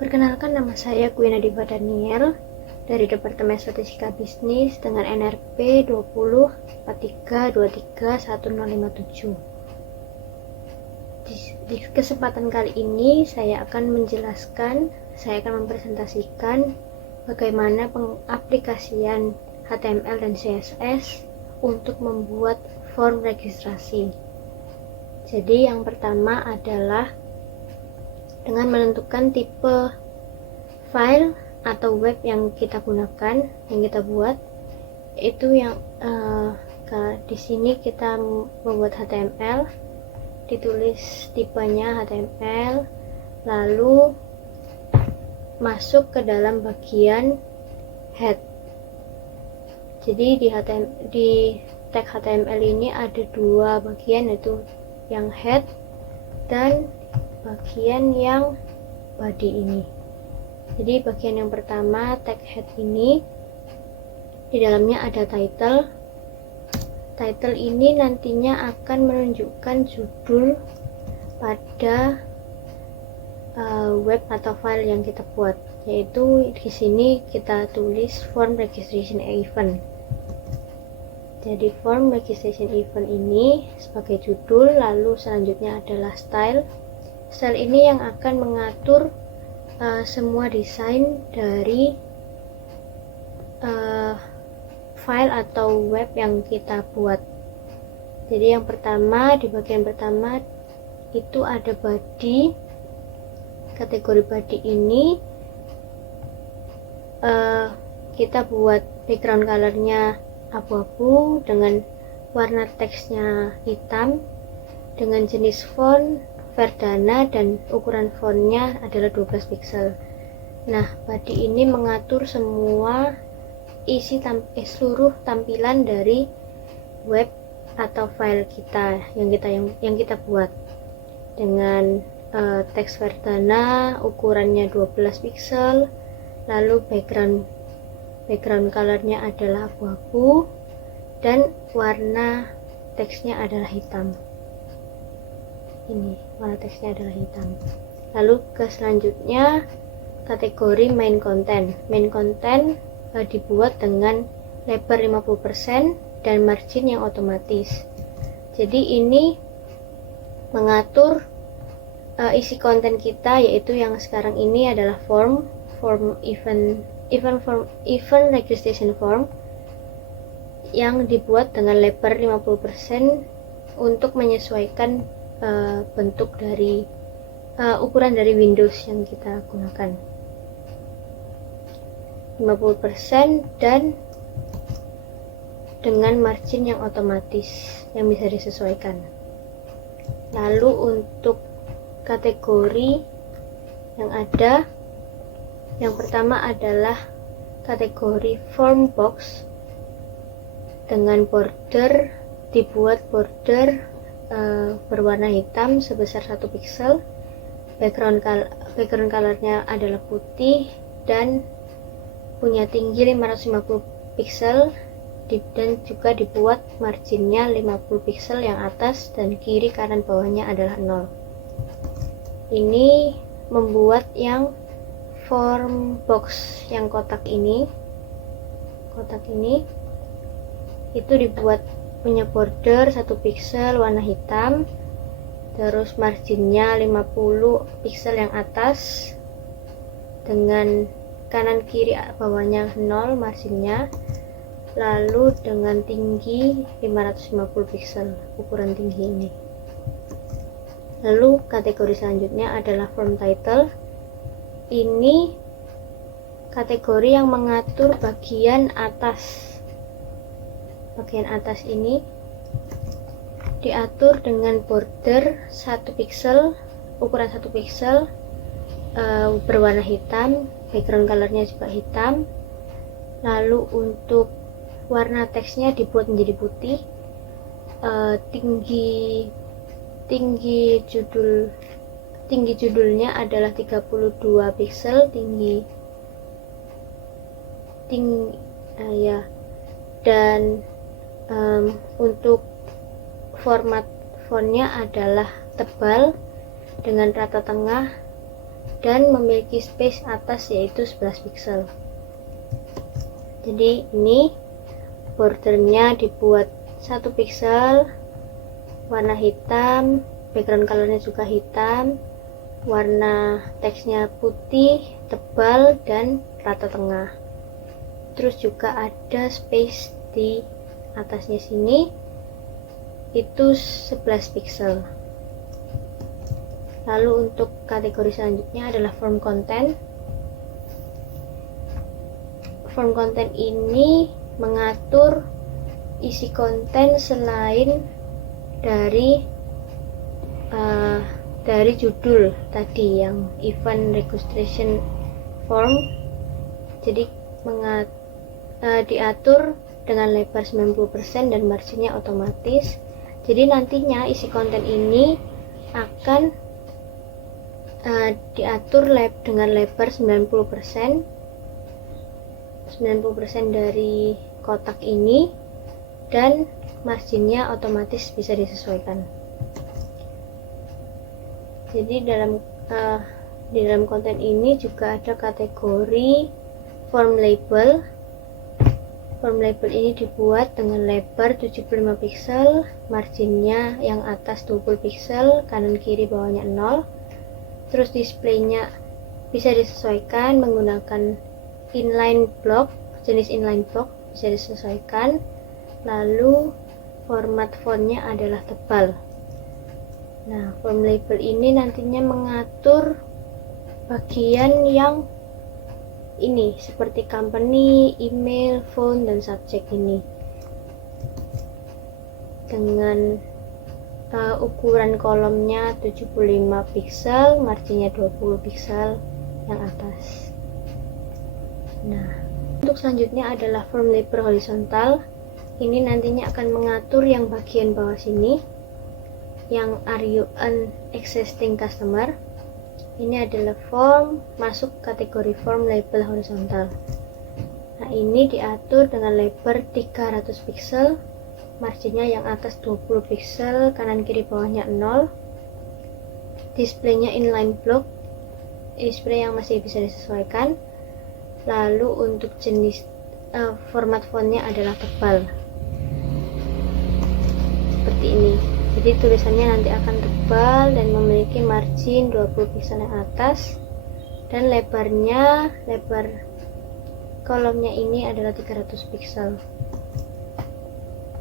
Perkenalkan, nama saya Queen Adiva Daniel dari Departemen Statistika Bisnis dengan NRP 2043231057. Di kesempatan kali ini saya akan mempresentasikan bagaimana pengaplikasian HTML dan CSS untuk membuat form registrasi. Jadi yang pertama adalah dengan menentukan tipe file atau web yang kita gunakan, yang kita buat, itu yang di sini kita membuat HTML, ditulis tipenya HTML, lalu masuk ke dalam bagian head. Jadi di tag HTML ini ada dua bagian, yaitu yang head dan bagian yang body ini. Jadi bagian yang pertama, tag head ini, di dalamnya ada title. Title ini nantinya akan menunjukkan judul pada web atau file yang kita buat, yaitu di sini kita tulis form registration event. Jadi form registration event ini sebagai judul, lalu selanjutnya adalah style. Style ini yang akan mengatur semua desain dari file atau web yang kita buat. Jadi yang pertama, di bagian pertama itu ada body. Kategori body ini kita buat background colornya abu-abu dengan warna teksnya hitam, dengan jenis font Verdana, dan ukuran fontnya adalah 12 pixel. Nah, body ini mengatur semua seluruh tampilan dari web atau file kita yang kita buat, dengan teks Verdana, ukurannya 12 pixel, lalu background colornya adalah abu-abu, dan warna teksnya adalah hitam. Ini warna teksnya adalah hitam. Lalu ke selanjutnya, kategori main content. Main content dibuat dengan lebar 50% dan margin yang otomatis. Jadi ini mengatur isi konten kita, yaitu yang sekarang ini adalah form event registration form yang dibuat dengan lebar 50% untuk menyesuaikan bentuk dari ukuran dari Windows yang kita gunakan. 50% dan dengan margin yang otomatis yang bisa disesuaikan. Lalu untuk kategori yang ada, yang pertama adalah kategori form box dengan border, dibuat border berwarna hitam sebesar 1 pixel, background colornya adalah putih dan punya tinggi 550 pixel, dan juga dibuat marginnya 50 pixel yang atas dan kiri kanan bawahnya adalah 0. Ini membuat yang form box yang kotak ini itu dibuat punya border 1 pixel warna hitam, terus marginnya 50 pixel yang atas, dengan kanan kiri bawahnya 0 marginnya, lalu dengan tinggi 550 pixel ukuran tinggi ini. Lalu kategori selanjutnya adalah form title. Ini kategori yang mengatur bagian atas. Bagian atas ini diatur dengan border 1 pixel, ukuran 1 pixel, berwarna hitam, background colornya juga hitam. Lalu untuk warna teksnya dibuat menjadi putih, tinggi judulnya adalah 32 pixel, dan untuk format fontnya adalah tebal dengan rata tengah dan memiliki space atas yaitu 11 pixel. Jadi ini bordernya dibuat 1 pixel, warna hitam, background colornya juga hitam, warna teksnya putih, tebal, dan rata tengah. Terus juga ada space di atasnya sini, itu 11 pixel. Lalu untuk kategori selanjutnya adalah form content. Form content ini mengatur isi konten selain dari judul tadi yang event registration form. Jadi diatur dengan lebar 90% dan marginnya otomatis. Jadi nantinya isi konten ini akan diatur dengan lebar 90% dari kotak ini, dan marginnya otomatis bisa disesuaikan. Jadi di dalam konten ini juga ada kategori form label. Form label ini dibuat dengan lebar 75 pixel, marginnya yang atas 20 pixel, kanan kiri bawahnya 0. Terus displaynya bisa disesuaikan menggunakan inline block, jenis inline block bisa disesuaikan. Lalu format fontnya adalah tebal. Nah, form label ini nantinya mengatur bagian yang ini seperti company, email, phone, dan subject ini dengan ukuran kolomnya 75 pixel, marginnya 20 pixel yang atas. Nah, untuk selanjutnya adalah form label horizontal. Ini nantinya akan mengatur yang bagian bawah sini, yang are you an existing customer. Ini adalah form masuk kategori form label horizontal. Nah, ini diatur dengan lebar 300 pixel, marginnya yang atas 20 pixel, kanan kiri bawahnya 0. Displaynya inline block, display yang masih bisa disesuaikan. Lalu untuk jenis format fontnya adalah tebal seperti ini. Jadi tulisannya nanti akan tebal dan memiliki margin 20 pixel yang atas, dan lebar kolomnya ini adalah 300 pixel.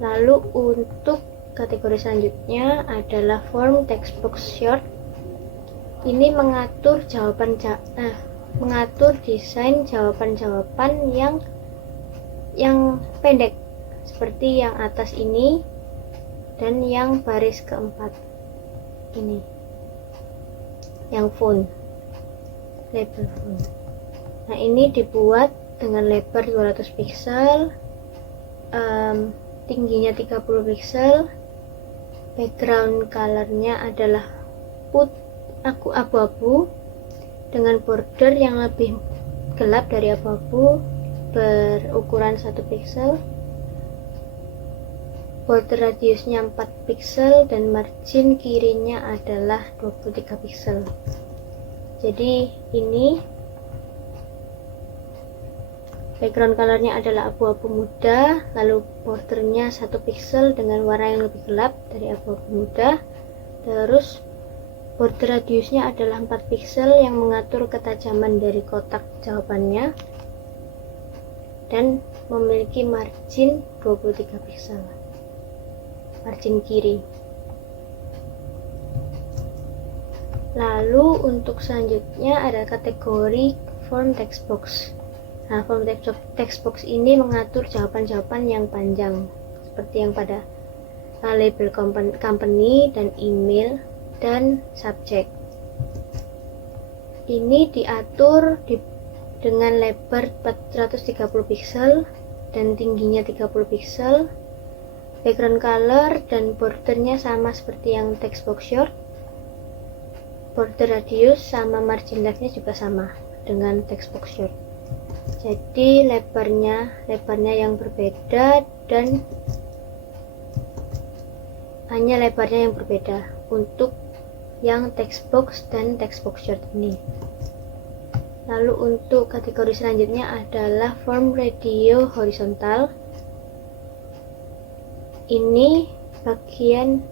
Lalu untuk kategori selanjutnya adalah form text box short. Ini mengatur mengatur desain jawaban-jawaban yang pendek seperti yang atas ini dan yang baris keempat ini, yang font, label font. Nah, ini dibuat dengan lebar 200 pixel, tingginya 30 pixel, background colornya adalah abu-abu dengan border yang lebih gelap dari abu-abu, berukuran 1 pixel, border radiusnya 4 pixel, dan margin kirinya adalah 23 pixel. Jadi ini background colornya adalah abu-abu muda, lalu bordernya 1 pixel dengan warna yang lebih gelap dari abu-abu muda. Terus border radiusnya adalah 4 pixel yang mengatur ketajaman dari kotak jawabannya, dan memiliki margin 23 pixel, margin kiri. Lalu untuk selanjutnya ada kategori form text box. Nah, form text box ini mengatur jawaban-jawaban yang panjang seperti yang pada label company dan email dan subject. Ini diatur dengan lebar 430 pixel dan tingginya 30 pixel. Background color dan bordernya sama seperti yang text box short. Border radius sama margin leftnya juga sama dengan text box short. Jadi lebarnya yang berbeda, dan hanya lebarnya yang berbeda untuk yang text box dan text box short ini. Lalu untuk kategori selanjutnya adalah form radio horizontal. Ini bagian,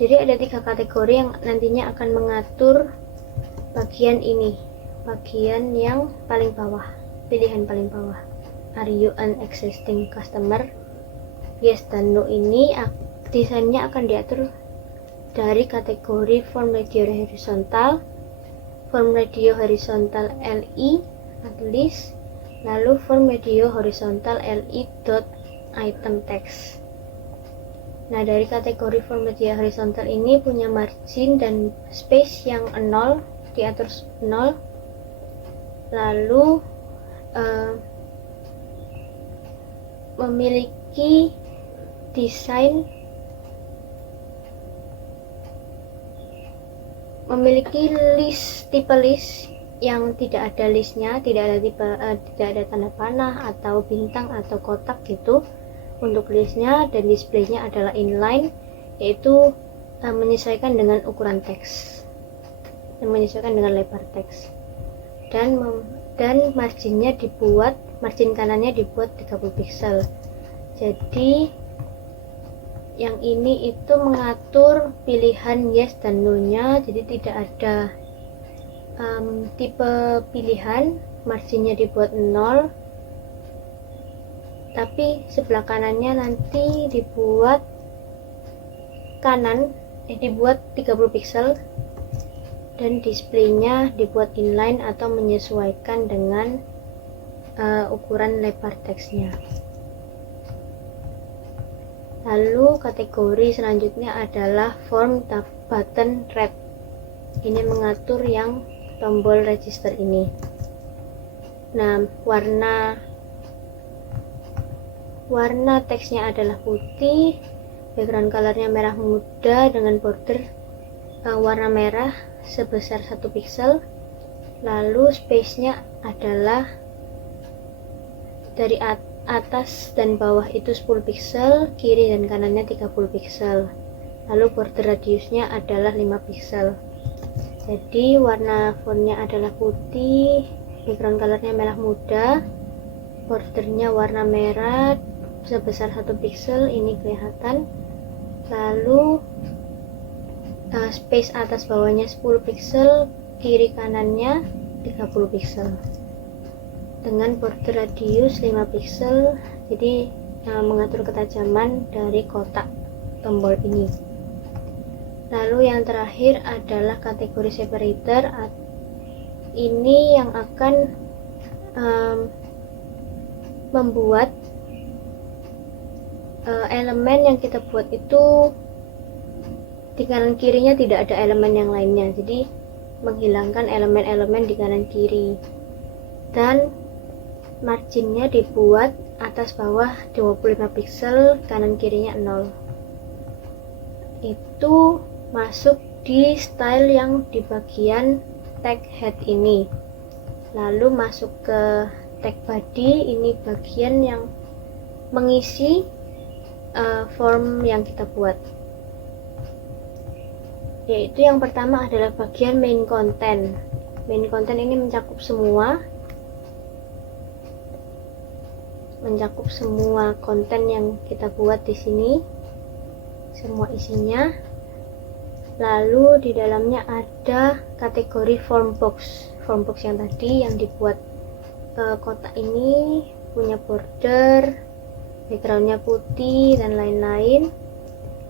jadi ada 3 kategori yang nantinya akan mengatur bagian ini, bagian yang paling bawah, pilihan paling bawah. Are you an existing customer? Yes dan no ini desainnya akan diatur dari kategori form radio horizontal, form radio horizontal LI at least, lalu form radio horizontal LI dot item text. Nah, dari kategori form radio horizontal ini punya margin dan space yang 0, diatur 0. Lalu memiliki desain, memiliki tipe list yang tidak ada listnya, tidak ada tanda panah atau bintang atau kotak gitu untuk listnya, dan displaynya adalah inline, yaitu menyesuaikan dengan ukuran teks dan menyesuaikan dengan lebar teks, dan margin kanannya dibuat 30 pixel. Jadi yang ini itu mengatur pilihan yes dan no nya, jadi tidak ada tipe pilihan, marginnya dibuat 0, tapi sebelah kanannya nanti dibuat dibuat 30 pixel, dan displaynya dibuat inline atau menyesuaikan dengan ukuran lebar teksnya. Lalu kategori selanjutnya adalah form button wrap. Ini mengatur yang tombol register ini. Nah, warna teksnya adalah putih, background colornya merah muda dengan border warna merah sebesar 1 pixel. Lalu space-nya adalah dari atas dan bawah itu 10 pixel, kiri dan kanannya 30 pixel. Lalu border radiusnya adalah 5 pixel. Jadi warna fontnya adalah putih, background colornya merah muda, bordernya warna merah sebesar 1 pixel, ini kelihatan. Lalu space atas bawahnya 10 pixel, kiri kanannya 30 pixel dengan border radius 5 pixel, jadi mengatur ketajaman dari kotak tombol ini. Lalu yang terakhir adalah kategori separator. Ini yang akan membuat elemen yang kita buat itu di kanan kirinya tidak ada elemen yang lainnya, jadi menghilangkan elemen-elemen di kanan kiri, dan marginnya dibuat atas bawah 25 pixel, kanan kirinya 0. Itu masuk di style yang di bagian tag head ini. Lalu masuk ke tag body, ini bagian yang mengisi form yang kita buat. Yaitu yang pertama adalah bagian main content. Main content ini mencakup semua konten yang kita buat di sini, semua isinya. Lalu di dalamnya ada kategori form box yang tadi yang dibuat kotak ini, punya border, backgroundnya putih dan lain-lain.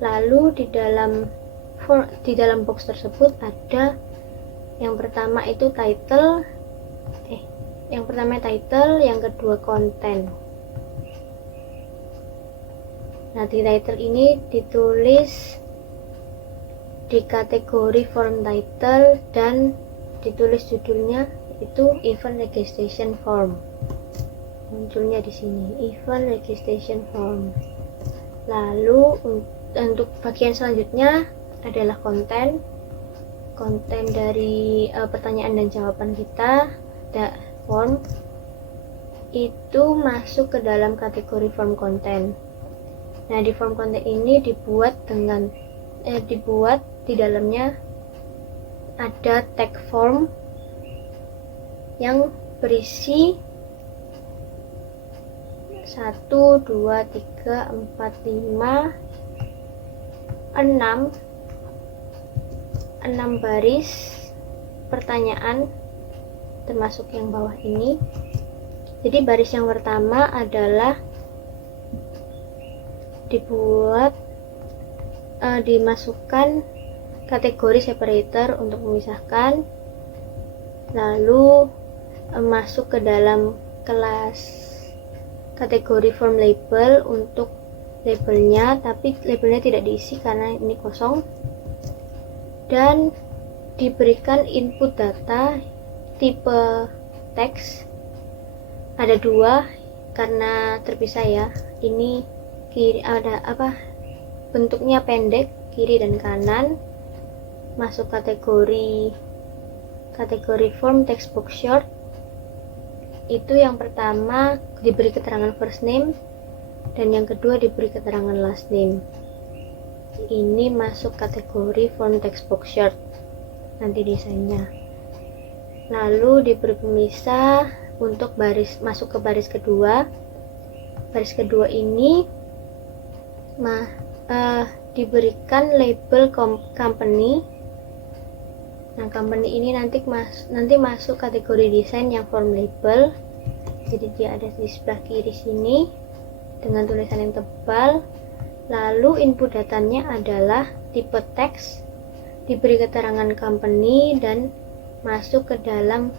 Lalu di dalam box tersebut ada yang pertama itu title, yang kedua konten. Nah, di title ini ditulis di kategori form title dan ditulis judulnya itu event registration form. Munculnya di sini event registration form. Lalu untuk bagian selanjutnya adalah konten dari pertanyaan dan jawaban kita. Form itu masuk ke dalam kategori form konten. Nah, di form konten ini dibuat di dalamnya ada tag form yang berisi 1, 2, 3, 4, 5, 6 baris pertanyaan, termasuk yang bawah ini. Jadi baris yang pertama adalah dimasukkan kategori separator untuk memisahkan, lalu masuk ke dalam kelas kategori form label untuk labelnya, tapi labelnya tidak diisi karena ini kosong, dan diberikan input data tipe teks. Ada dua karena terpisah ya, ini kiri ada bentuknya pendek, kiri dan kanan, masuk kategori form textbook short. Itu yang pertama diberi keterangan first name, dan yang kedua diberi keterangan last name. Ini masuk kategori form textbook short nanti desainnya. Lalu diberi pemisah untuk masuk ke baris kedua. Baris kedua ini diberikan label company. Nah, company ini nanti masuk kategori desain yang form label. Jadi dia ada di sebelah kiri sini dengan tulisan yang tebal. Lalu input datanya adalah tipe teks, diberi keterangan company, dan masuk ke dalam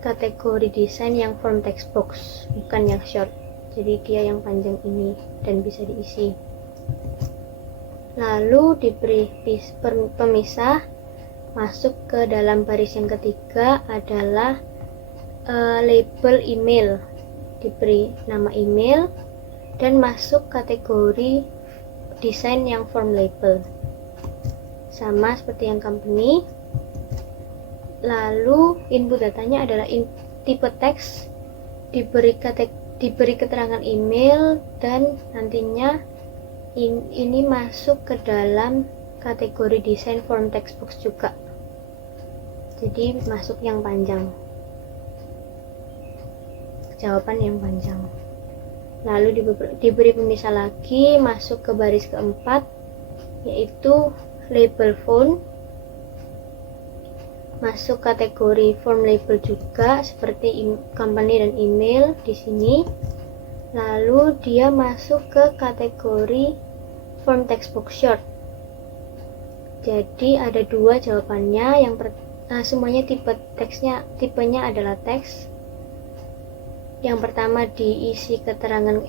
kategori desain yang form text box, bukan yang short. Jadi dia yang panjang ini dan bisa diisi. Lalu diberi pemisah. Masuk ke dalam baris yang ketiga adalah label email, diberi nama email dan masuk kategori desain yang form label, sama seperti yang company. Lalu input datanya adalah tipe teks, diberi keterangan email, dan nantinya ini masuk ke dalam kategori desain form text box juga. Jadi masuk yang panjang, jawaban yang panjang. Lalu diberi pemisah lagi, masuk ke baris keempat, yaitu label phone, masuk kategori form label juga seperti company dan email di sini. Lalu dia masuk ke kategori form text box short. Jadi ada dua jawabannya. Semuanya tipenya adalah teks. Yang pertama diisi keterangan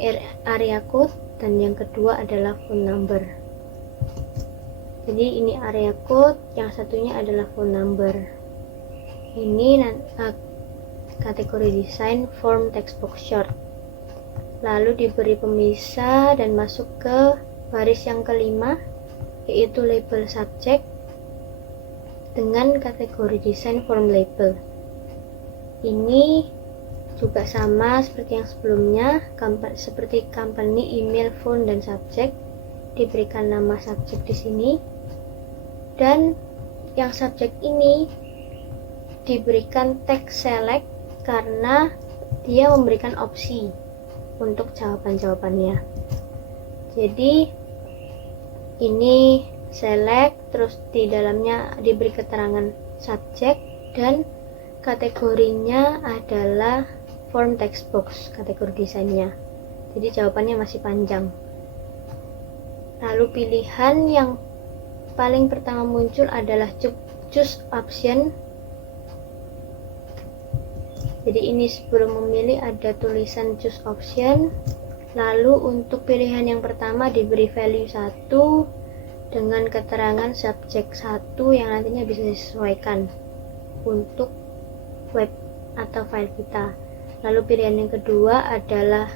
area code, dan yang kedua adalah phone number. Jadi ini area code, yang satunya adalah phone number. Ini kategori desain form textbook short. Lalu diberi pemisah dan masuk ke baris yang kelima, yaitu label subject dengan kategori desain form label. Ini juga sama seperti yang sebelumnya, seperti company, email, phone, dan subject. Diberikan nama subject di sini, dan yang subject ini diberikan text select karena dia memberikan opsi untuk jawaban-jawabannya. Jadi ini select, terus di dalamnya diberi keterangan subject, dan kategorinya adalah form text box, kategori desainnya. Jadi jawabannya masih panjang. Lalu pilihan yang paling pertama muncul adalah choose option. Jadi ini sebelum memilih ada tulisan choose option. Lalu untuk pilihan yang pertama diberi value 1 dengan keterangan subjek 1 yang nantinya bisa disesuaikan untuk web atau file kita. Lalu pilihan yang kedua adalah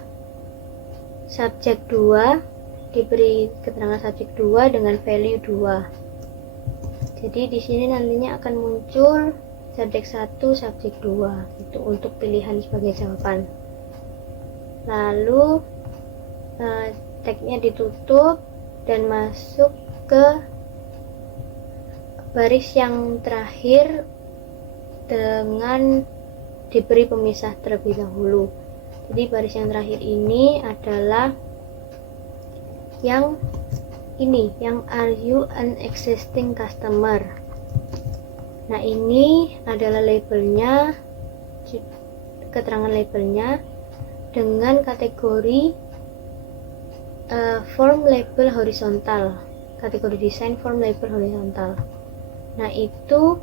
subjek 2, diberi keterangan subjek 2 dengan value 2. Jadi di sini nantinya akan muncul subjek 1, subjek 2 itu untuk pilihan sebagai jawaban. Lalu tagnya ditutup dan masuk ke baris yang terakhir dengan diberi pemisah terlebih dahulu. Jadi baris yang terakhir ini adalah yang ini, yang are you an existing customer. Nah, ini adalah labelnya, keterangan labelnya dengan kategori form label horizontal, kategori desain form label horizontal. Nah, itu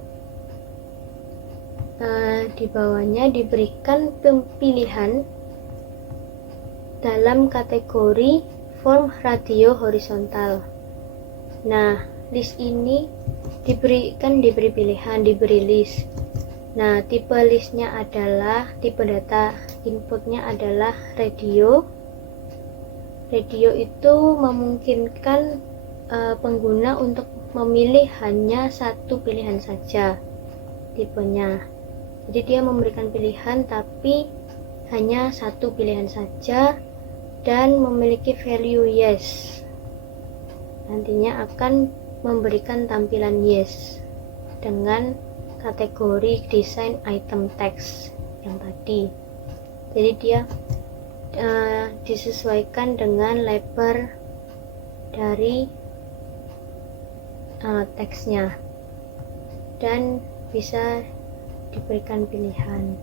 di bawahnya diberikan pilihan dalam kategori form radio horizontal. Nah, list ini diberi pilihan, diberi list. Nah, tipe listnya adalah, tipe data inputnya adalah radio. Radio itu memungkinkan pengguna untuk memilih hanya satu pilihan saja tipenya. Jadi dia memberikan pilihan tapi hanya satu pilihan saja dan memiliki value yes. Nantinya akan memberikan tampilan yes dengan kategori design item text yang tadi. Jadi dia disesuaikan dengan lebar dari teksnya dan bisa diberikan pilihan.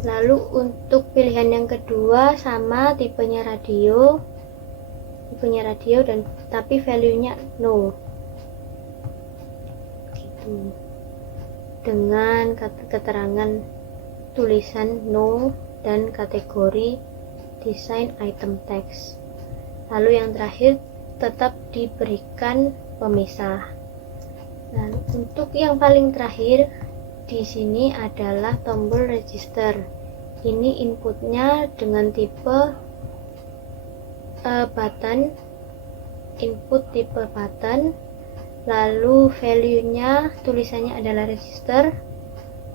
Lalu untuk pilihan yang kedua sama tipenya radio dan tapi value-nya no. Gitu. Dengan keterangan tulisan no dan kategori design item text. Lalu yang terakhir tetap diberikan pemisah. Nah, untuk yang paling terakhir di sini adalah tombol register. Ini inputnya dengan tipe button, input tipe button, lalu value-nya tulisannya adalah register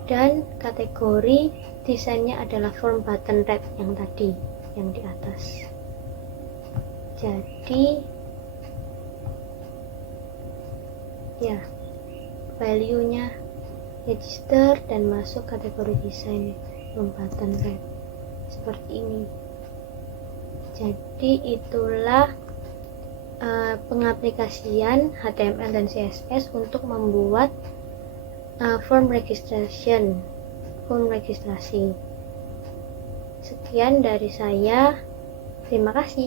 dan kategori desainnya adalah form button red yang tadi, yang di atas. Jadi ya, value-nya register dan masuk kategori desain form button red seperti ini. Jadi itulah pengaplikasian HTML dan CSS untuk membuat form registrasi. Sekian dari saya, terima kasih.